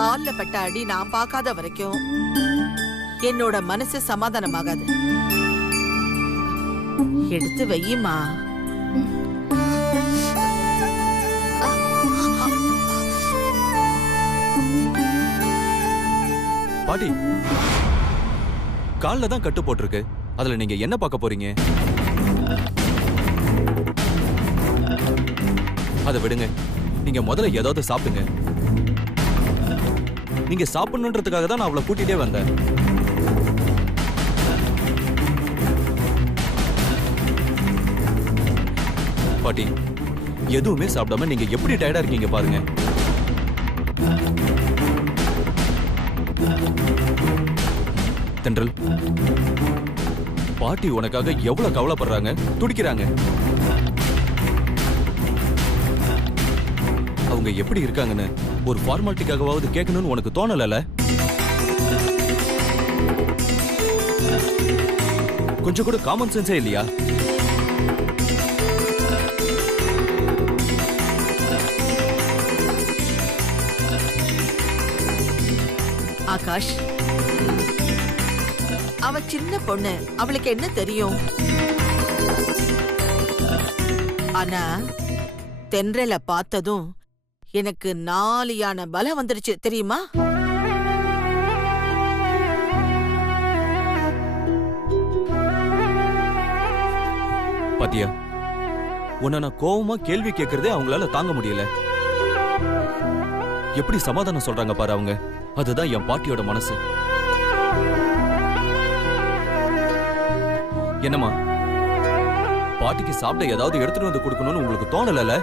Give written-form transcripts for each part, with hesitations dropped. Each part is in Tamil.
கால்ல பட்ட அடி நான் பார்க்காத வரைக்கும் என்னோட மனசு சமாதானமாகாது. எடுத்து வையுமா. பாட்டி, கால்ல தான் கட்டு போட்டிருக்கு. அதுல நீங்க என்ன பார்க்க போறீங்க? அதை விடுங்க. நீங்க முதல்ல ஏதாவது சாப்பிடுங்க. நீங்க சாப்பிடணுன்றதுக்காக தான் நான் அவளை கூட்டிட்டே வந்தேன். பாட்டி, எதுவுமே சாப்பிடாம நீங்க எப்படி டயர்டா இருக்கீங்க பாருங்க. தென்றல், பாட்டி உனக்காக எவ்வளவு கவலைப்படுறாங்க, துடிக்கிறாங்க. அவங்க எப்படி இருக்காங்கன்னு ஒரு ஃபார்மாலிட்டிக்காகவாவது கேட்கணும்னு உனக்கு தோணல? கொஞ்சம் கூட காமன் சென்ஸே இல்லையா? ஆகாஷ், அவ சின்ன பொண்ணு, அவளுக்கு என்ன தெரியும்? ஆனா தென்றல பார்த்ததும் எனக்கு 4 யான பலம் வந்துருச்சு தெரியுமா? பாத்தியா, உன்னை நான் கோவமா கேள்வி கேட்கறதே அவங்களால தாங்க முடியல. எப்படி சமாதானம் சொல்றாங்க பாரு அவங்க. அதுதான் என் பாட்டியோட மனசு. என்னம்மா, பாட்டிக்கு சாப்பிட ஏதாவது எடுத்துட்டு வந்து கொடுக்கணும்னு உங்களுக்கு தோணல?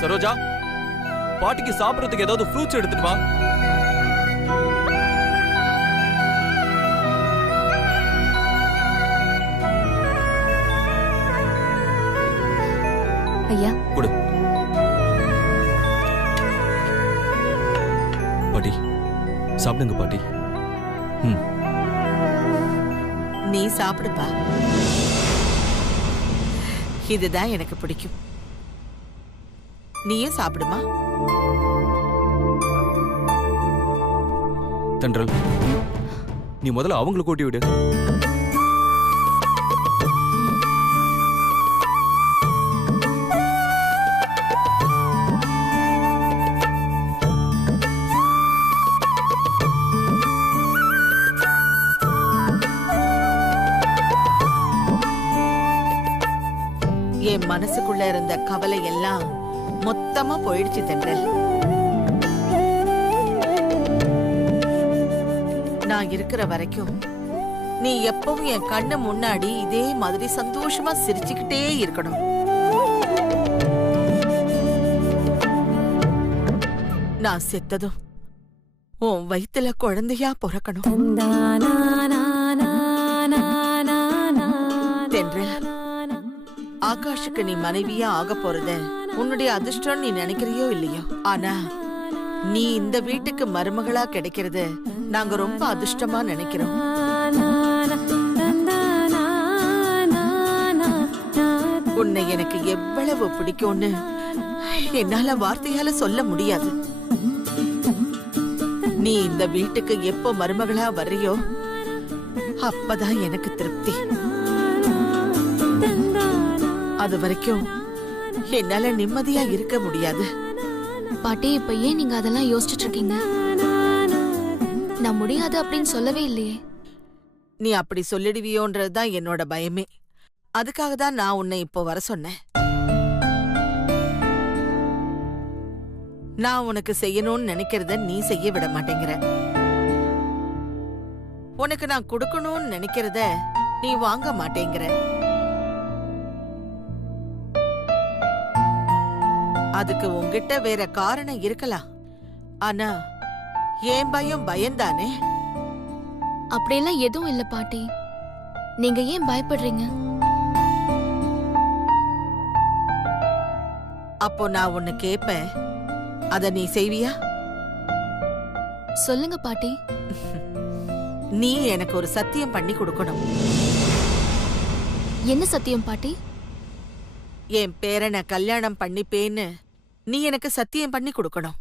சரோஜா, பாட்டிக்கு சாப்பிடறதுக்கு ஏதாவது ஃப்ரூட்ஸ் எடுத்துட்டு வா. ஐயா கொடு. பாட்டி சாப்பிடுங்க பாட்டி. நீ சாப்பிடுப்பா. இதுதான் எனக்கு பிடிக்கும். நீயும் சாப்பிடுமா. தென்றல், நீ முதல்ல அவங்களை கூட்டி விடு. என் மனசுக்குள்ள இருந்த கவலை எல்லாம் மொத்தமா போயிடுச்சு தென்றல். நான் இருக்கிற வரைக்கும் நீ எப்பவும் என் கண்ணு முன்னாடி இதே மாதிரி சந்தோஷமா சிரிச்சுக்கிட்டே இருக்கணும். நான் செத்ததும் உன் வயித்துல குழந்தையா பிறக்கணும். தென்றல், ஆகாஷுக்கு நீ மனைவியா ஆக போறத உன்னுடைய அதிர்ஷ்டம் நீ நினைக்கிறியோ இல்லையோ, ஆனா நீ இந்த வீட்டுக்கு மருமகளா கிடைக்கிறது நாங்க ரொம்ப அதிர்ஷ்டமா நினைக்கிறோம். உன்னை எனக்கு எவ்வளவு பிடிக்கும்னு என்னால வார்த்தையால சொல்ல முடியாது. நீ இந்த வீட்டுக்கு எப்போ மருமகளா வர்றியோ அப்பதான் எனக்கு திருப்தி. அது வரைக்கும் என்னால நிம்மதியா இருக்க முடியாது. பாட்டி, இப்ப ஏன் நீங்க அதெல்லாம் யோசிச்சுட்டு இருக்கீங்க? நான் முடியாது அப்படின்னு சொல்லவே இல்லையே. நீ அப்படி சொல்லிடுவியோன்றதுதான் என்னோட பயமே. அதுக்காக தான் நான் உன்னை இப்போ வர சொன்னேன். நான் உனக்கு செய்யணும்னு நினைக்கிறத நீ செய்ய விட மாட்டேங்கிற. உனக்கு நான் கொடுக்கணும்னு நினைக்கிறத நீ வாங்க மாட்டேங்கிற. அதுக்கு உன்கிட்ட வேற காரணம் இருக்கலாம். ஆனா ஏன் பயம் பயந்தானே? அப்படியெல்லாம் எதுவும் இல்ல பாட்டி. நீங்க ஏன் பயப்படுறீங்க? அப்போ நான் ஒன்னு கேப்பேன், அத நீ செய்வியா? சொல்லுங்க பாட்டி. நீ எனக்கு ஒரு சத்தியம் பண்ணி கொடுக்கணும். என்ன சத்தியம் பாட்டி? என் பேரனை கல்யாணம் பண்ணிப்பேன்னு நீ எனக்கு சத்தியம் பண்ணி கொடுக்கணும்.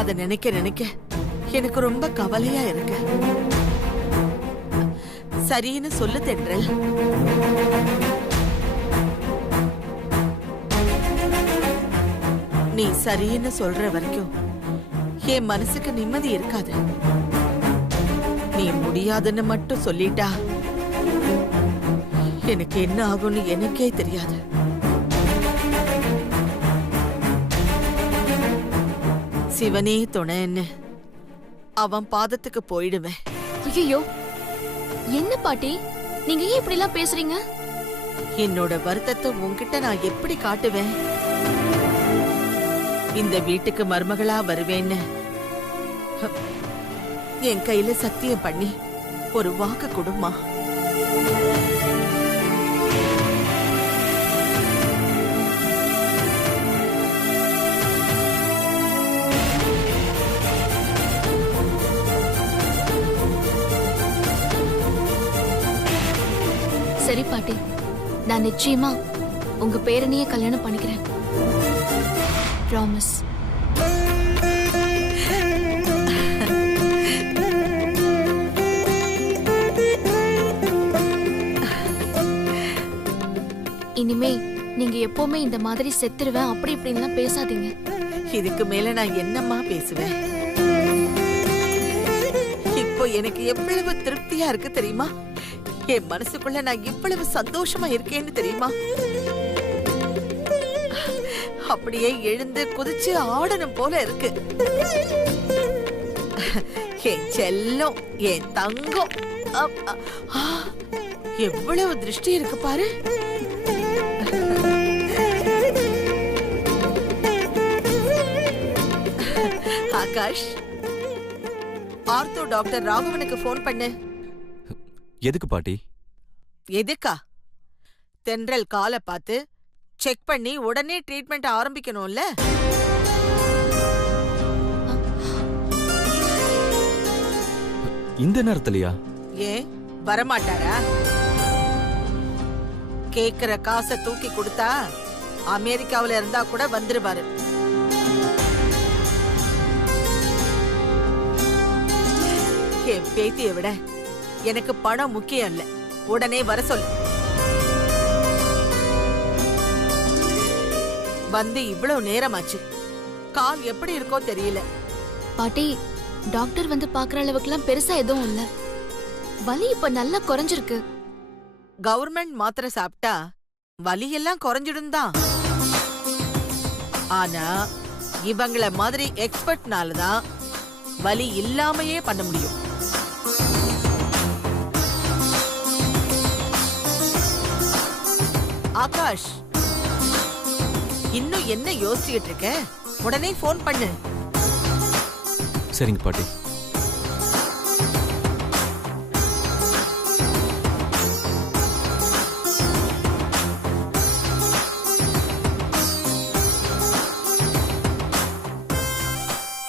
அத நினைக்க நினைக்க எனக்கு ரொம்ப கவலையா இருக்கு. சரின்னு சொல்லு தென்றல். நீ சரின்னு சொல்ற வரைக்கும் என் மனசுக்கு நிம்மதி இருக்காது. நீ முடியாதுன்னு மட்டும் சொல்லிட்டா எனக்கு என்ன ஆகும்னு எனக்கே தெரியாது. சிவனே துணைன்னு அவன் பாதத்துக்கு போயிடுவேன். ஐயோ, என்ன பாட்டி நீங்க ஏன் இப்படி எல்லாம் பேசுறீங்க? என்னோட வருத்தத்தை உன்கிட்ட நான் எப்படி காட்டுவேன்? இந்த வீட்டுக்கு மருமகளா வருவேன்னு என் கையில சத்தியம் பண்ணி ஒரு வாக்கு கொடுமா. சரி பாட்டி, நான் நிச்சயமா உங்க பேரனையே கல்யாணம் பண்ணிக்கிறேன். ப்ராமிஸ். இனிமே நீங்க எப்பவுமே இந்த மாதிரி செத்துருவேன் அப்படி இப்படின்லாம் பேசாதீங்க. இதுக்கு மேல நான் என்னம்மா பேசுவேன்? இப்போ எனக்கு எவ்வளவு திருப்தியா இருக்கு தெரியுமா? என் மனசுக்குள்ள நான் இவ்வளவு சந்தோஷமா இருக்கேன்னு தெரியுமா? அப்படியே எழுந்து குதிச்சு ஆடணும் போல இருக்கு. என் செல்லம், என் தங்கம், எவ்வளவு திருஷ்டி இருக்கு பாரு. ஆகாஷ், ஆர்த்தோ டாக்டர் ராகவனுக்கு போன் பண்ணு. எதுக்கு பாட்டி? எதுக்கா? தென்றல் காலை பார்த்து செக் பண்ணி உடனே ட்ரீட்மெண்ட் ஆரம்பிக்கணும்ல. இந்த நேரத்துலயா? ஏன் வரமாட்டாரா? கேக்குற காசை தூக்கி கொடுத்தா அமெரிக்காவில இருந்தா கூட வந்துருவாரு. என் பேத்தியை விட எனக்கு பணம் முக்கியம் இல்ல. உடனே வர சொல்லு. வந்து இவ்வளவு நேரமாச்சு. கால் எப்படி இருக்கோ தெரியல. பாட்டி, டாக்டர் வந்து பாக்குற அளவுக்குலாம் பெருசா எதுவும் இல்ல. வலி இப்ப நல்லா குறைஞ்சிருக்கு. கவர்மெண்ட் மாத்திரை சாப்பிட்டா வலி எல்லாம் குறைஞ்சிடும் தான். ஆனா இவங்கள மாதிரி எக்ஸ்பர்ட்னால தான் வலி இல்லாமையே பண்ண முடியும். ஆகாஷ், இன்னும் என்ன யோசிச்சுட்டு இருக்க? உடனே போன் பண்ணு. சரிங்க பாட்டி.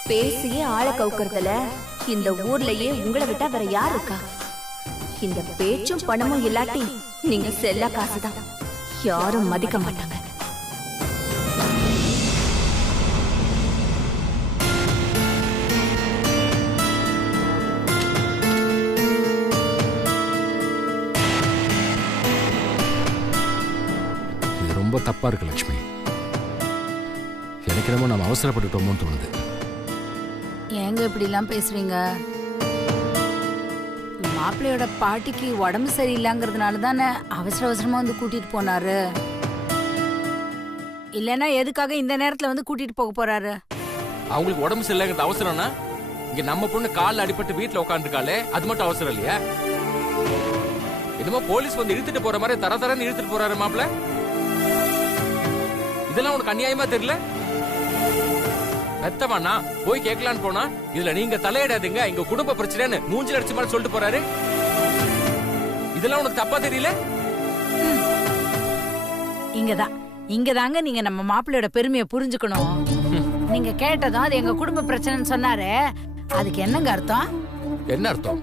பேசியே ஆளை கவுக்கறதுல இந்த ஊர்லயே உங்களை விட்டா வேற யார் இருக்கா? இந்த பேச்சும் பணமும் இல்லாட்டி நீங்க செல்ல காசுதான். யாரும் மதிக்க மாட்டாங்க. இது ரொம்ப தப்பா இருக்கு லட்சுமி. எனக்கு என்னமோ நம்ம அவசரப்பட்டுட்டோமோன்னு தோணுது. ஏங்க இப்படி எல்லாம் பேசுறீங்க? மாப்பிள்ளையோட பாட்டிக்கு உடம்பு சரியில்லைங்கிறதுனால தானே அவசர அவசரமா வந்து கூட்டிட்டு போனாரு. இல்லைன்னா எதுக்காக இந்த நேரத்துல வந்து கூட்டிட்டு போக போறாரு? அவங்களுக்கு உடம்பு சரியில்லைங்கிறது அவசரம்னா இங்க நம்ம பொண்ணு காலில் அடிபட்டு வீட்டுல உட்காந்துருக்காளே, அது மட்டும் அவசரம் இல்லையா? என்னமோ போலீஸ் வந்து இழுத்துட்டு போற மாதிரி தர தரன்னு இழுத்துட்டு போறாரு மாப்பிள்ள. இதெல்லாம் உனக்கு அநியாயமா தெரியல? மெத்தமாண்ணா போய் கேட்கலான்னு போனா இதுல நீங்க தலையிடாதீங்க, எங்க குடும்ப பிரச்சனைன்னு மூஞ்சில் அடிச்ச மாதிரி சொல்லிட்டு போறாரு. இதெல்லாம் உனக்கு தப்பா தெரியல? இங்கதாங்க நீங்க நம்ம மாப்பிள்ளையோட பெருமையை புரிஞ்சுக்கணும். நீங்க கேட்டதும் அது எங்க குடும்ப பிரச்சனைன்னு சொன்னாரு. அதுக்கு என்னங்க அர்த்தம்? என்ன அர்த்தம்?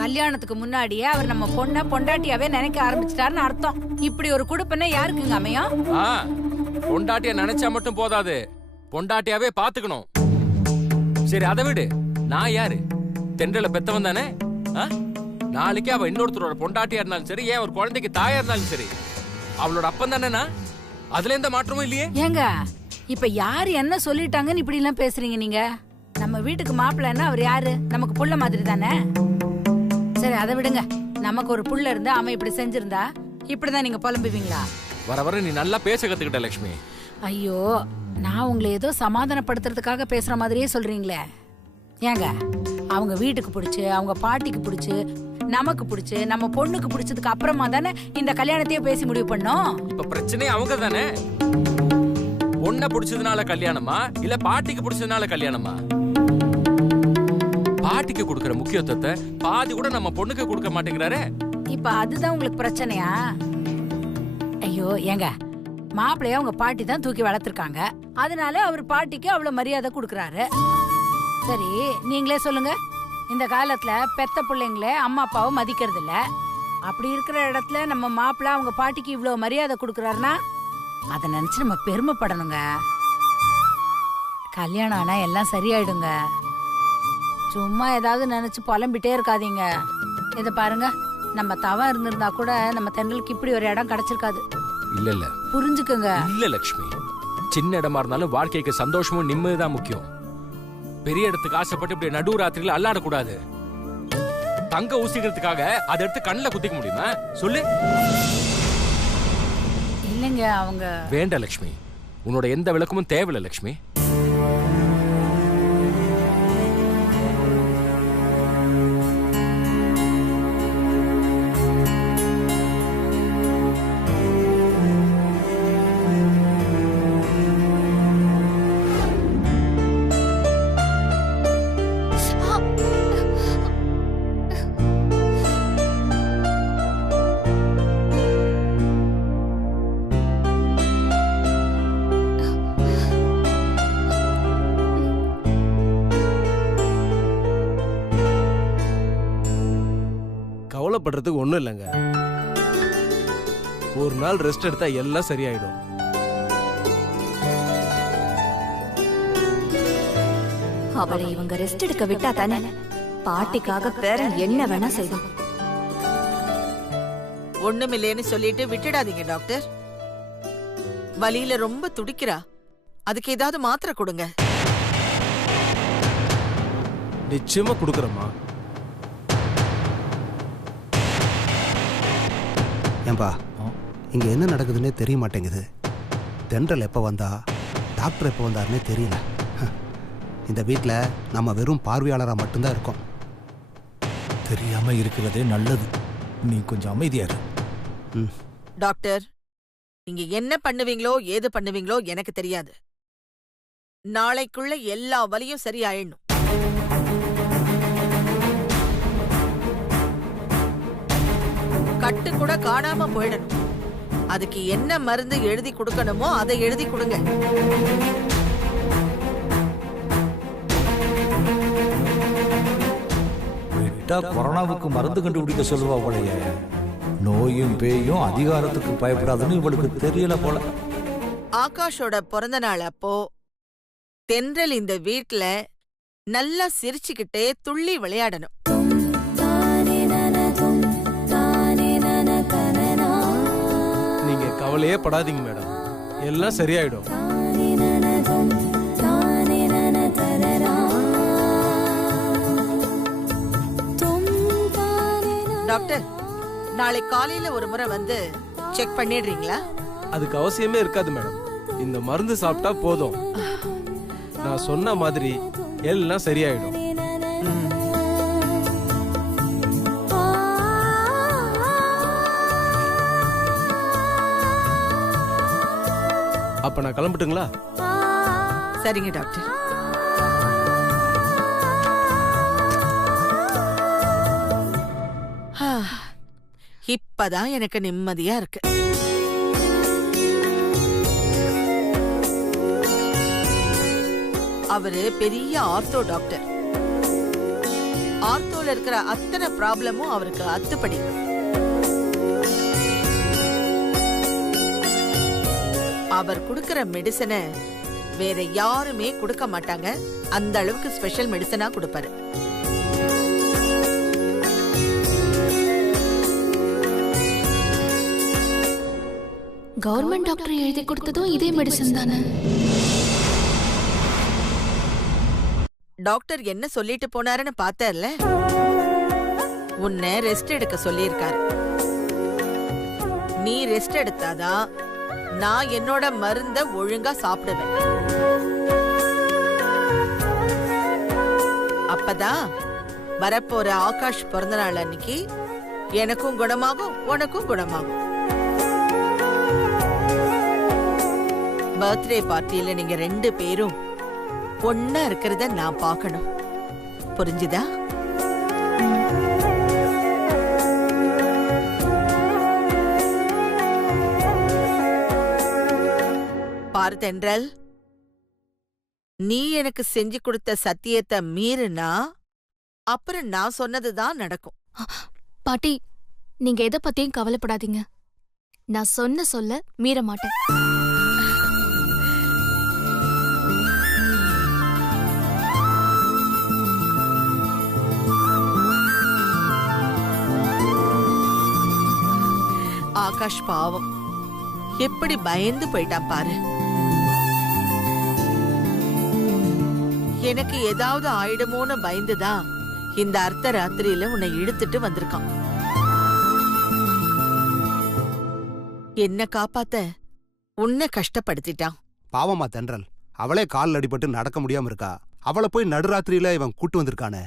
கல்யாணத்துக்கு முன்னாடியே அவர் நம்ம பொண்ண பொண்டாட்டியாவே நினைக்க ஆரம்பிச்சிட்டாருன்னு அர்த்தம். இப்படி ஒரு குடுப்பனை யாருக்குங்க அமையும்? பொண்டாட்டியா நினைச்சா மட்டும் போதாது, பொண்டாட்டியாவே பாத்துக்கணும். சரி அதை விடு, நான் யாரு? தென்றல பெத்தவன் தானே. நாளைக்கு அவ இன்னொருத்தரோட பொண்டாட்டியா இருந்தாலும் சரி, ஏன் ஒரு குழந்தைக்கு தாயா இருந்தாலும் சரி, அவளோட அப்பன் தானே. அதுல எந்த மாற்றமும் இல்லையே. ஏங்க இப்ப யாரு என்ன சொல்லிட்டாங்கன்னு இப்படி எல்லாம் பேசுறீங்க நீங்க? நம்ம வீட்டுக்கு மாப்பிள்ளன்னா அவர் யாரு? நமக்கு புள்ள மாதிரி தானே. சரி அதை விடுங்க. நமக்கு ஒரு புள்ள இருந்தா அவன் இப்படி செஞ்சிருந்தா இப்படிதான் நீங்க புலம்புவீங்களா? வர வர நீ நல்லா பேச கத்துக்கிட்ட லட்சுமி. ஐயோ, நான் உங்களை ஏதோ சமாதானப்படுத்துறதுக்காக பேசுற மாதிரியே சொல்றீங்களே. ஏங்க அவங்க வீட்டுக்கு பிடிச்சு, அவங்க பாட்டிக்கு பிடிச்சு, நமக்கு பிடிச்சு, நம்ம பொண்ணுக்கு பிடிச்சதுக்கு அப்புறமா தானே இந்த கல்யாணத்தையே பேசி முடிவு பண்ணோம். இப்ப பிரச்சனை அவங்க தானே. பொண்ணை பிடிச்சதுனால கல்யாணமா இல்ல பாட்டிக்கு பிடிச்சதுனால கல்யாணமா? பாட்டிக்கு கொடுக்கற முக்கியத்துவத்தை பாதி கூட நம்ம பொண்ணுக்கு கொடுக்க மாட்டேங்கிறாரே. இப்ப அதுதான் உங்களுக்கு பிரச்சனையா? ஐயோ ஏங்க, மாப்பிள்ளைய உங்க பாட்டி தான் தூக்கி வளர்த்திருக்காங்க, அதனால அவர் பாட்டிக்கு அவ்வளவு மரியாதை கொடுக்கறாரு. சரி நீங்களே சொல்லுங்க, இந்த காலத்துல பெத்த பிள்ளைங்களே அம்மா அப்பாவை மதிக்கிறது இல்ல. அப்படி இருக்கிற இடத்துல நம்ம மாப்பிள்ளை அவங்க பாட்டிக்கு இவ்வளவு மரியாதை கொடுக்கறாருன்னா அதை நினைச்சு நம்ம பெருமைப்படணுங்க. கல்யாணம் ஆனா எல்லாம் சரியாயிடுங்க. சும்மா ஏதாவது நினைச்சு புலம்பிட்டே இருக்காதீங்க. இத பாருங்க, நம்ம தவம் இருந்திருந்தா கூட நம்ம தென்றலுக்கு இப்படி ஒரு இடம் கிடைச்சிருக்காது. இல்ல இல்ல புரிஞ்சுக்கங்க. இல்ல லட்சுமி, சின்ன இடமா இருந்தாலும் வாழ்க்கைக்கு சந்தோஷமும் நிம்மதிதான் முக்கியம். பெரிய இடத்துக்கு ஆசைப்பட்டு இப்படி நடு ராத்திரியில அல்லாட கூடாது. தங்க ஊசிக்கிறதுக்காக அதை எடுத்து கண்ணுல குத்திக்க முடியுமா சொல்லு? இல்லங்க அவங்க வேண்டாம் லட்சுமி, உன்னோட எந்த விளக்கமும் தேவையில்லை லட்சுமி. கவலைப்படுறதுக்கு ஒண்ணும் இல்லைங்க. ஒரு நாள் ரெஸ்ட் எடுத்தா எல்லாம் சரியாயிடும். அவளை இவங்க ரெஸ்ட் எடுக்க விட்டா தானே பாட்டிக்காக பேரன் என்ன வேணா செய்வோம். ஒண்ணுமில்லேன்னு சொல்லிட்டு விட்டுடாதீங்க டாக்டர். வலியில ரொம்ப துடிக்கிறா, அதுக்கு ஏதாவது மாத்திரை கொடுங்க. நிச்சயமா கொடுக்குறேம்மா. ஏன்பா இங்க என்ன நடக்குதுன்னே தெரிய மாட்டேங்குது. தென்றல் எப்போ வந்தா, டாக்டர் எப்போ வந்தாருன்னே தெரியல. இந்த வீட்டில் நம்ம வெறும் பார்வையாளராக மட்டும்தான் இருக்கோம். தெரியாம இருக்கிறதே நல்லது. நீ கொஞ்சம் அமைதியா இரு. டாக்டர், நீங்க என்ன பண்ணுவீங்களோ ஏது பண்ணுவீங்களோ எனக்கு தெரியாது. நாளைக்குள்ள எல்லா வலியும் சரியாயிடணும். கட்டு கூட காணாம போயிடணும். அதுக்கு என்ன மருந்து எழுதி கொடுக்கணுமோ அதை எழுதி கொடுங்க. விட்டா கொரோனாவுக்கு மருந்து கண்டுபிடிக்க சொல்லுவா போலயே. நோயும் பேயும் அதிகாரத்துக்கு பயப்படாதுன்னு இவளுக்கு தெரியல போல. ஆகாஷோட பிறந்த நாள் அப்போ தென்றல் இந்த வீட்ல நல்லா சிரிச்சுக்கிட்டே துள்ளி விளையாடணும். நீங்க கவலையே படாதீங்க மேடம், எல்லாம் சரியாயிடும். டாக்டர், நாளை காலையில ஒரு முறை வந்து செக் பண்ணிடுறீங்களா? அதுக்கு அவசியமே இருக்காது மேடம். இந்த மருந்து சாப்பிட்டா போதும். நான் சொன்ன மாதிரி எல்லாம் சரியாயிடும். அப்ப நான் கிளம்பட்டுங்களா? சரிங்க டாக்டர். இப்பதான் எனக்கு நிம்மதியா இருக்கு. அவரு பெரிய ஆர்த்தோ டாக்டர். ஆர்த்தோல உடம்புல இருக்கிற அத்தனை ப்ராப்ளமும் அவருக்கு அத்துப்படி. அவர் கொடுக்கிற மெடிசனை வேற யாருமே கொடுக்க மாட்டாங்க. அந்த அளவுக்கு ஸ்பெஷல் மெடிசனா கொடுப்பாரு. கவர்மெண்ட் டாக்டர் எழுதி கொடுத்ததும் இதே மெடிசன் தானே? டாக்டர் என்ன சொல்லிட்டு போனாருன்னு பார்த்தல, உன்னை ரெஸ்ட் எடுக்க சொல்லியிருக்காரு. நீ ரெஸ்ட் எடுத்தாதான் நான் என்னோட மருந்த ஒழுங்கா சாப்பிடுவேன். அப்பதான் வரப்போற ஆகாஷ் பிறந்த நாள் அன்னைக்கு எனக்கும் குணமாகும், உனக்கும் குணமாகும். பர்த்டே பார்ட்டியில நீங்க 2 பேரும் ஒன்னா இருக்கிறத நான் பார்க்கணும். புரிஞ்சுதா? பாரு தென்றல், நீ எனக்கு செஞ்சு கொடுத்த சத்தியத்தை மீறினா அப்புறம் நான் சொன்னதுதான் நடக்கும். பாட்டி, நீங்க எதை பத்தியும் கவலைப்படாதீங்க. நான் சொன்ன சொல்ல மீற மாட்டேன். ஆகாஷ் பாவம் எப்படி பயந்து போயிட்டான் பாரு. எனக்கு ஏதாவது ஆயிடுமோன்னு பயந்துதான் இந்த அர்த்த ராத்திரியில உன்னை இழுத்துட்டு வந்திருக்கான். என்ன காப்பாத்த உன்னை கஷ்டப்படுத்திட்டான். பாவமா தென்றல், அவளே கால் அடிபட்டு நடக்க முடியாம இருக்கா. அவளை போய் நடுராத்திரியில இவன் கூட்டு வந்திருக்கானே.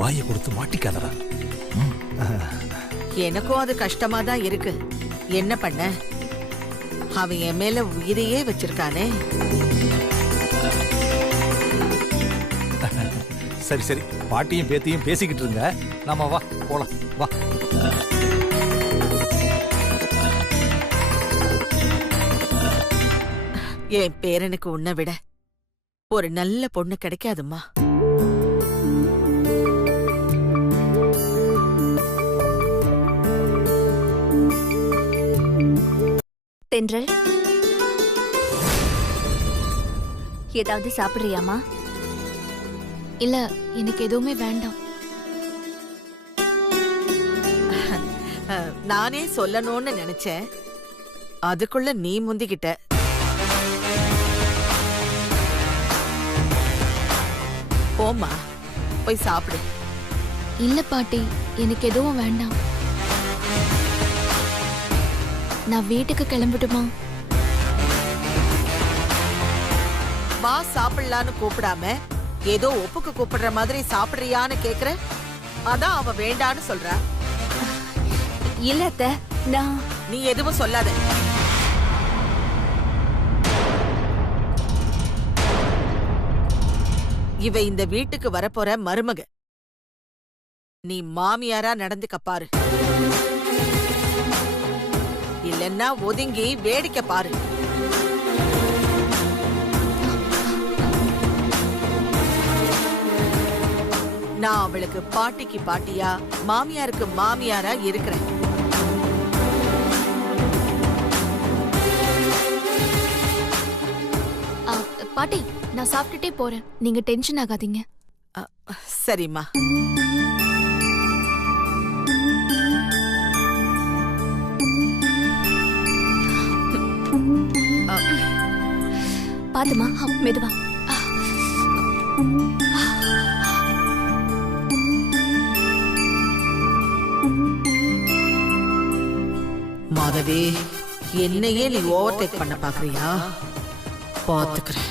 வாயை கொடுத்து மாட்டிக்காதடா. எனக்கும் அது கஷ்டமா தான் இருக்கு. என்ன பண்ண, அவன் என் மேல உயிரையே வச்சிருக்கானே. சரி சரி, பாட்டியும் பேத்தியும் பேசிக்கிட்டு இருங்க. நாம வா போலாம், வா. என் பேரனுக்கு உன்னை விட ஒரு நல்ல பொண்ணு கிடைக்காதும்மா. தென்றல், ஏதாவது சாப்பிடுறியாமா? இல்ல, எனக்கு எதுவுமே வேண்டாம். நானே சொல்லணும்னு நினைச்சேன், அதுக்குள்ள நீ முந்திக்கிட்ட. போம்மா, போய் சாப்பிடு. இல்ல பாட்டி, எனக்கு எதுவும் வேண்டாம். நான் வீட்டுக்கு கிளம்பட்டுமா? வா சாப்பிடலான்னு கூப்பிடாம ஏதோ ஒப்புக்கு கூப்பிடுற மாதிரி சாப்பிடுறியான்னு கேக்குற. அதான் அவ வேண்டான்னு சொல்றா. இல்ல அத்தை, நீ எதுவும் சொல்லாத. இவ இந்த வீட்டுக்கு வரப்போற மருமக. நீ மாமியாரா நடந்துக்க பாரு. இல்லன்னா ஒதுங்கி வேடிக்கை பாரு. நான் அவளுக்கு பாட்டிக்கு பாட்டியா, மாமியாருக்கு மாமியாரா இருக்கிறேன். பாட்டி, நான் சாப்பிட்டுட்டே போறேன். நீங்க டென்ஷன் ஆகாதீங்க. சரிம்மா. பாத்துமா, மெதுவா. மாதவி, என்னையே நீ ஓவர்டேக் பண்ண பாக்குறியா? பாத்துக்கிறேன்.